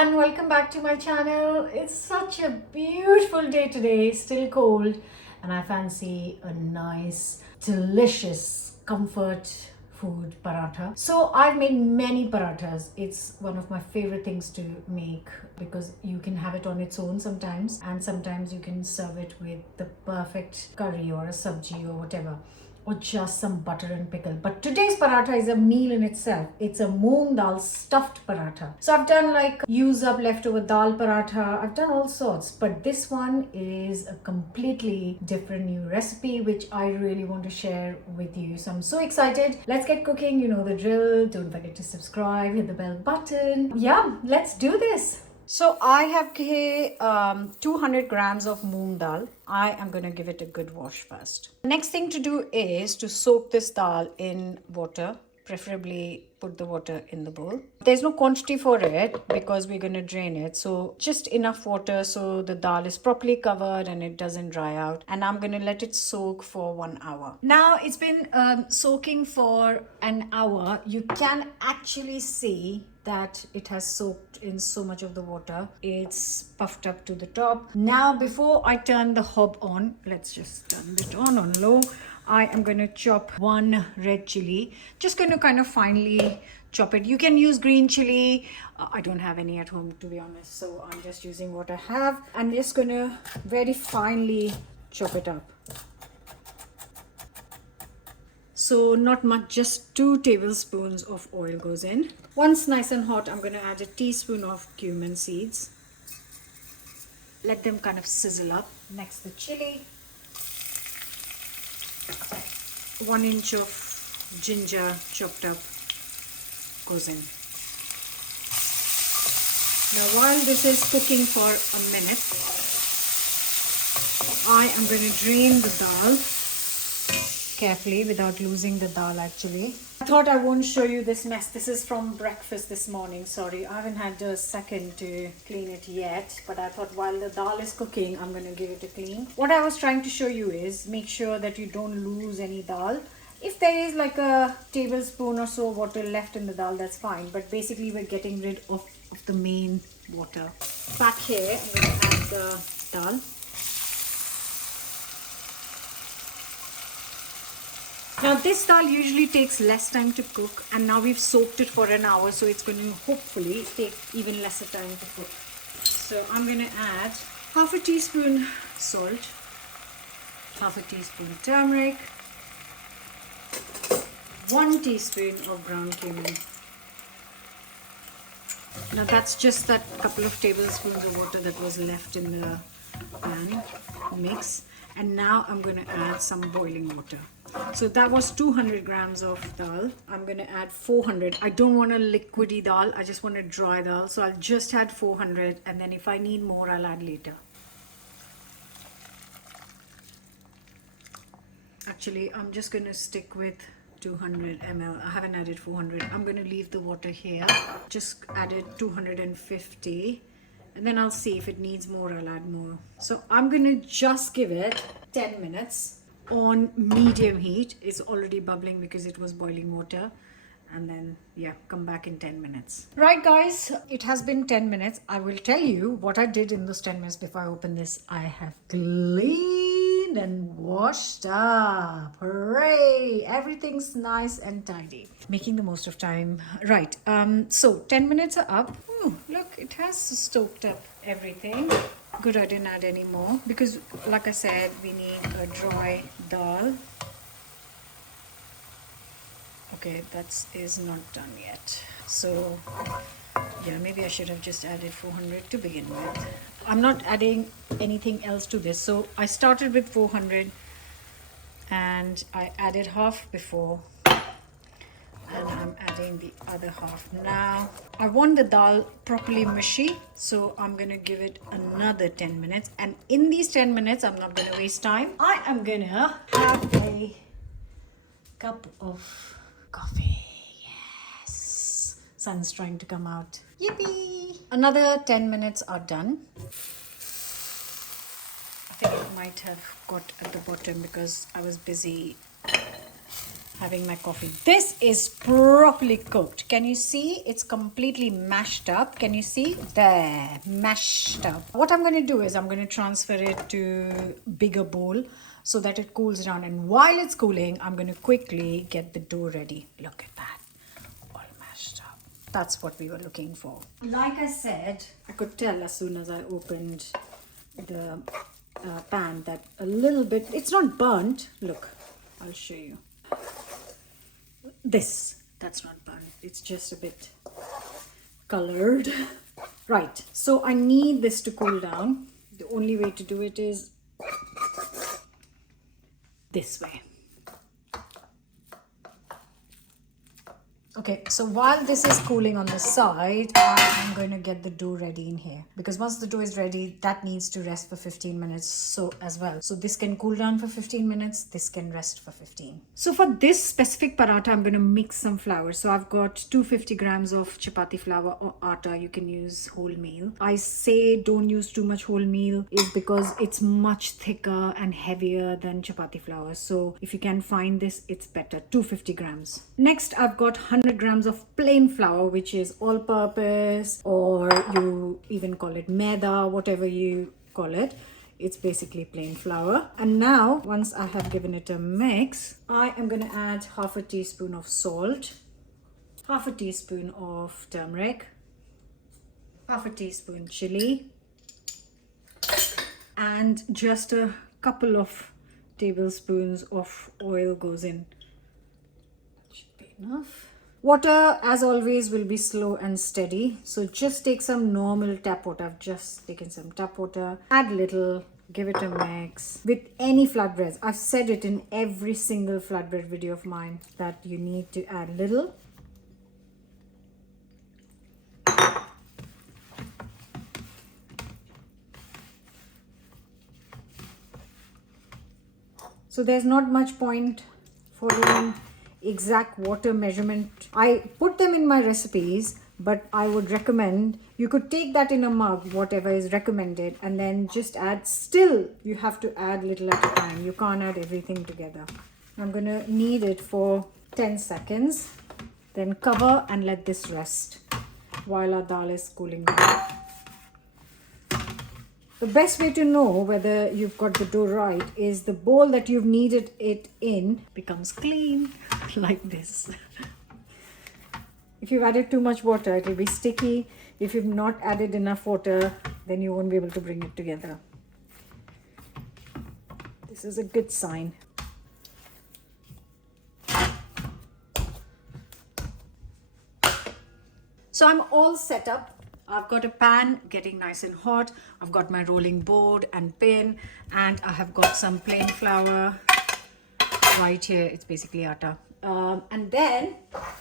and welcome back to my channel. It's such a beautiful day today, still cold, and I fancy a nice, delicious comfort food paratha. So I've made many parathas. It's one of my favorite things to make because you can have it on its own sometimes, and sometimes you can serve it with the perfect curry or a sabji or whatever, or just some butter and pickle. But today's paratha is a meal in itself. It's a moong dal stuffed paratha. So I've done like use up leftover dal paratha. I've done all sorts, but this one is a completely different new recipe which I really want to share with you. So I'm so excited. Let's get cooking. You know the drill. Don't forget to subscribe, hit the bell button. Yeah, let's do this. So I have here 200 grams of moong dal. I am going to give it a good wash first. The next thing to do is to soak this dal in water. Preferably put the water in the bowl. There's no quantity for it because we're going to drain it. So just enough water so the dal is properly covered and it doesn't dry out. And I'm going to let it soak for 1 hour. Now it's been soaking for an hour. You can actually see that it has soaked in so much of the water. It's puffed up to the top. Now before I turn the hob on, let's just turn it on low. I am going to chop one red chili. Just going to kind of finely chop it. You can use green chili. I don't have any at home, to be honest, so I'm just using what I have. I'm just going to very finely chop it up. So not much, just 2 tablespoons of oil goes in. Once nice and hot, I'm going to add a teaspoon of cumin seeds. Let them kind of sizzle up. Next, the chili. 1 inch of ginger chopped up goes in. Now while this is cooking for a minute, I am going to drain the dal carefully without losing the dal actually. I thought I won't show you this mess. This is from breakfast this morning. Sorry, I haven't had a second to clean it yet, but I thought while the dal is cooking, I'm going to give it a clean. What I was trying to show you is make sure that you don't lose any dal. If there is like a tablespoon or so water left in the dal, that's fine. But basically we're getting rid of the main water. Back here, I'm going to add the dal. Now this dal usually takes less time to cook, and now we've soaked it for an hour, so it's going to hopefully take even lesser time to cook. So I'm going to add half a teaspoon salt, half a teaspoon turmeric, 1 teaspoon of ground cumin. Now that's just that couple of tablespoons of water that was left in the pan mix. And now I'm going to add some boiling water. So that was 200 grams of dal. I'm going to add 400. I don't want a liquidy dal. I just want a dry dal. So I'll just add 400, and then if I need more, I'll add later. Actually, I'm just going to stick with 200 ml. I haven't added 400. I'm going to leave the water here. Just added 250. And then I'll see if it needs more, I'll add more. So I'm going to just give it 10 minutes on medium heat. It's already bubbling because it was boiling water. And then, yeah, come back in 10 minutes. Right, guys, it has been 10 minutes. I will tell you what I did in those 10 minutes before I open this. I have cleaned and washed up. Hooray! Everything's nice and tidy. Making the most of time. Right, so 10 minutes are up. Ooh, look, it has stoked up everything. Good, I didn't add any more because, like I said, we need a dry dal. Okay, that is not done yet. So, yeah, maybe I should have just added 400 to begin with. I'm not adding anything else to this. So I started with 400 and I added half before. And I'm adding the other half now. I want the dal properly mushy, so I'm going to give it another 10 minutes. And in these 10 minutes, I'm not going to waste time. I am going to have a cup of coffee. Yes. Sun's trying to come out. Yippee! Another 10 minutes are done. I think it might have got at the bottom because I was busy having my coffee. This is properly cooked. Can you see? It's completely mashed up. Can you see? There, mashed up. What I'm going to do is I'm going to transfer it to bigger bowl so that it cools down. And while it's cooling, I'm going to quickly get the dough ready. Look at that. All mashed up. That's what we were looking for. Like I said, I could tell as soon as I opened the pan that a little bit, it's not burnt. Look, I'll show you. That's not burnt. It's just a bit colored. Right, so I need this to cool down. The only way to do it is this way. Okay, so while this is cooling on the side, I'm going to get the dough ready in here. Because once the dough is ready, that needs to rest for 15 minutes so as well. So this can cool down for 15 minutes, this can rest for 15. So for this specific paratha, I'm going to mix some flour. So I've got 250 grams of chapati flour or atta. You can use wholemeal. I say don't use too much wholemeal is because it's much thicker and heavier than chapati flour. So if you can find this, it's better. 250 grams. Next, I've got 100 grams of plain flour, which is all-purpose, or you even call it maida, whatever you call it. It's basically plain flour. And now, once I have given it a mix, I am going to add half a teaspoon of salt, half a teaspoon of turmeric, half a teaspoon chili, and just a couple of tablespoons of oil goes in. Should be enough. Water, as always, will be slow and steady. So just take some normal tap water. I've just taken some tap water. Add little, give it a mix. With any flatbreads, I've said it in every single flatbread video of mine that you need to add little. So there's not much point following exact water measurement. I put them in my recipes, but I would recommend you could take that in a mug, whatever is recommended, and then just add. Still, you have to add little at a time. You can't add everything together. I'm gonna knead it for 10 seconds, then cover and let this rest while our dal is cooling down. The best way to know whether you've got the dough right is the bowl that you've kneaded it in becomes clean like this. If you've added too much water, it will be sticky. If you've not added enough water, then you won't be able to bring it together. This is a good sign. So I'm all set up. I've got a pan getting nice and hot. I've got my rolling board and pin, and I have got some plain flour right here. It's basically atta. And then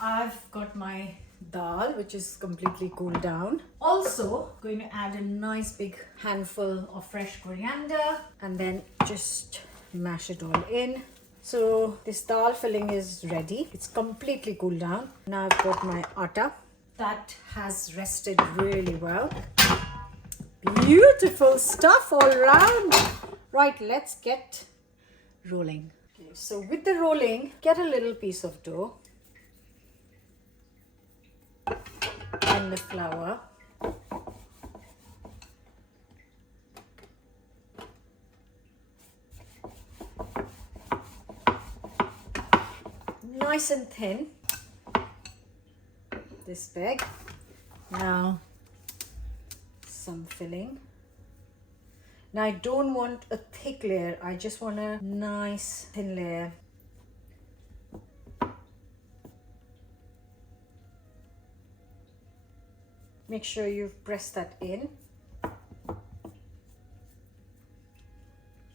I've got my dal, which is completely cooled down. Also going to add a nice big handful of fresh coriander and then just mash it all in. So this dal filling is ready. It's completely cooled down. Now I've got my atta. That has rested really well. Beautiful stuff all around. Right, let's get rolling. Okay, so with the rolling, get a little piece of dough and the flour. Nice and thin. This big. Now some filling. Now I don't want a thick layer, I just want a nice thin layer. Make sure you've pressed that in.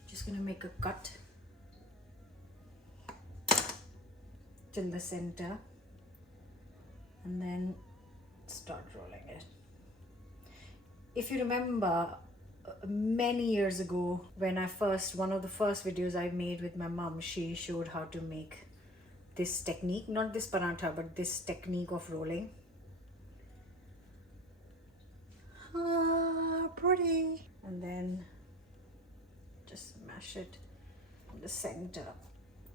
Just gonna make a cut till the center and then start rolling it. If you remember, many years ago when one of the first videos I made with my mom, she showed how to make this technique, not this paratha, but this technique of rolling. Pretty. And then just mash it in the center.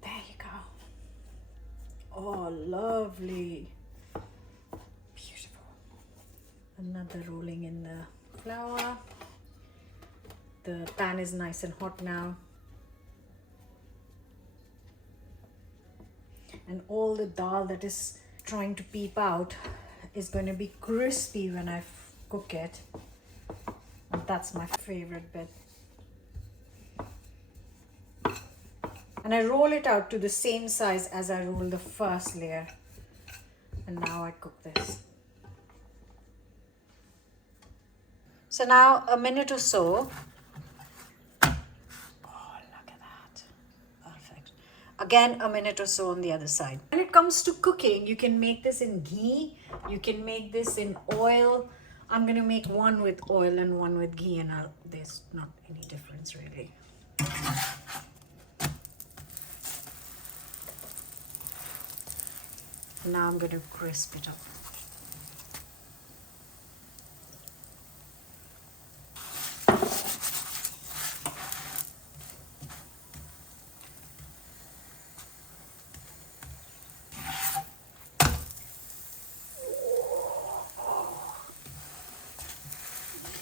There you go. Oh, lovely. Beautiful. Another rolling in the flour. The pan is nice and hot now. And all the dal that is trying to peep out is going to be crispy when I cook it. And that's my favorite bit. And I roll it out to the same size as I roll the first layer. And now I cook this. So now a minute or so. Oh, look at that. Perfect. Again, a minute or so on the other side. When it comes to cooking, you can make this in ghee. You can make this in oil. I'm going to make one with oil and one with ghee, and there's not any difference really. Now I'm going to crisp it up.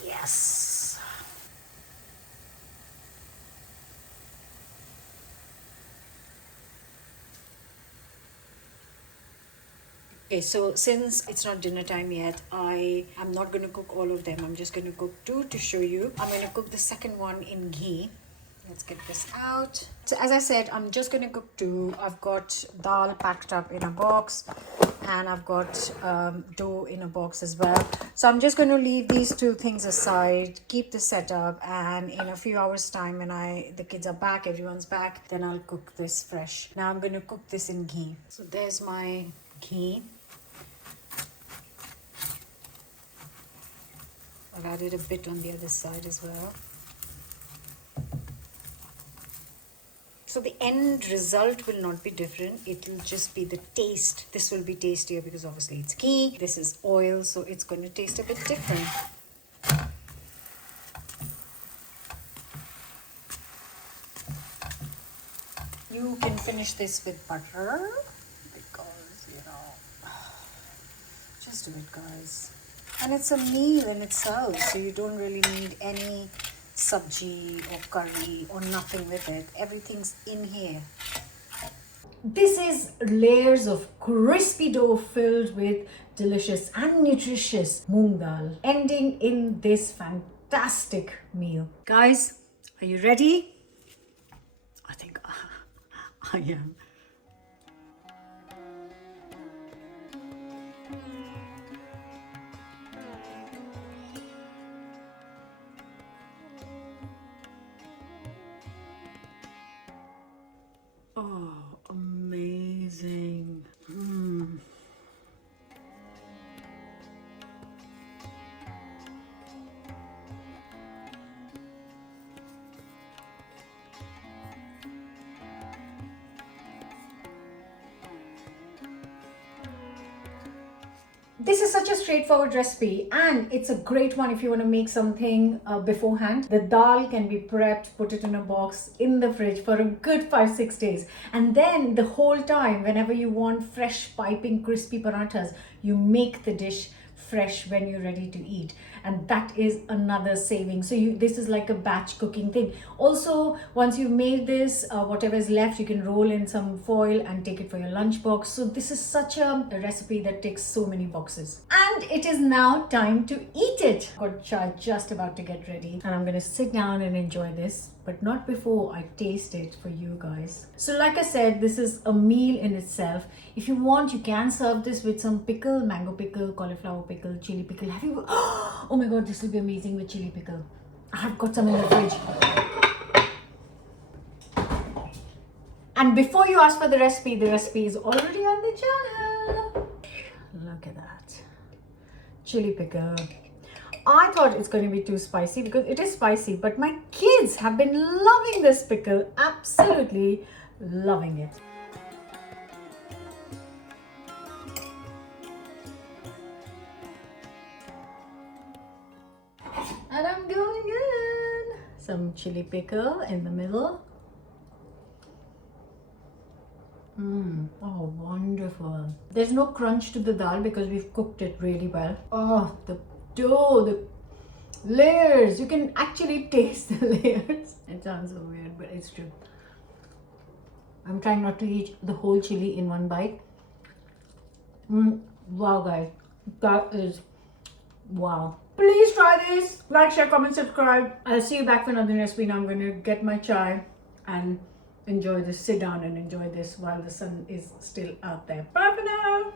Yes. Okay, so since it's not dinner time yet, I'm not going to cook all of them. I'm just going to cook 2 to show you. I'm going to cook the second one in ghee. Let's get this out. So as I said, I'm just going to cook 2. I've got dal packed up in a box, and I've got dough in a box as well. So I'm just going to leave these 2 things aside, keep this set up, and in a few hours time when the kids are back, everyone's back, then I'll cook this fresh. Now I'm going to cook this in ghee. So there's my ghee. I've added a bit on the other side as well. So the end result will not be different. It will just be the taste. This will be tastier because obviously it's ghee. This is oil, so it's going to taste a bit different. You can finish this with butter because, you know, just do it, guys. And it's a meal in itself, so you don't really need any sabji or curry or nothing with it. Everything's in here. This is layers of crispy dough filled with delicious and nutritious moong dal, ending in this fantastic meal. Guys, are you ready? I think I am. Oh, amazing. This is such a straightforward recipe, and it's a great one if you want to make something beforehand. The dal can be prepped, put it in a box in the fridge for a good 5-6 days, and then the whole time whenever you want fresh piping crispy parathas, you make the dish fresh when you're ready to eat, and that is another saving. So this is like a batch cooking thing. Also, once you've made this, whatever is left, you can roll in some foil and take it for your lunch box. So this is such a recipe that ticks so many boxes. And it is now time to eat it. Got chai just about to get ready, and I'm gonna sit down and enjoy this, but not before I taste it for you guys. So like I said, this is a meal in itself. If you want, you can serve this with some pickle, mango pickle, cauliflower pickle, chili pickle. Have you? Oh my god, this will be amazing with chili pickle. I've got some in the fridge. And before you ask for the recipe is already on the channel. Look at that. Chili pickle. I thought it's going to be too spicy because it is spicy, but my kids have been loving this pickle, absolutely loving it. And I'm going in. Some chili pickle in the middle. Oh, wonderful. There's no crunch to the dal because we've cooked it really well. Oh, the dough, the layers. You can actually taste the layers. It sounds so weird, but it's true. I'm trying not to eat the whole chili in one bite. Wow, guys. That is wow. Please try this. Like, share, comment, subscribe. I'll see you back for another recipe. Now I'm going to get my chai and enjoy this. Sit down and enjoy this while the sun is still out there. Bye for now.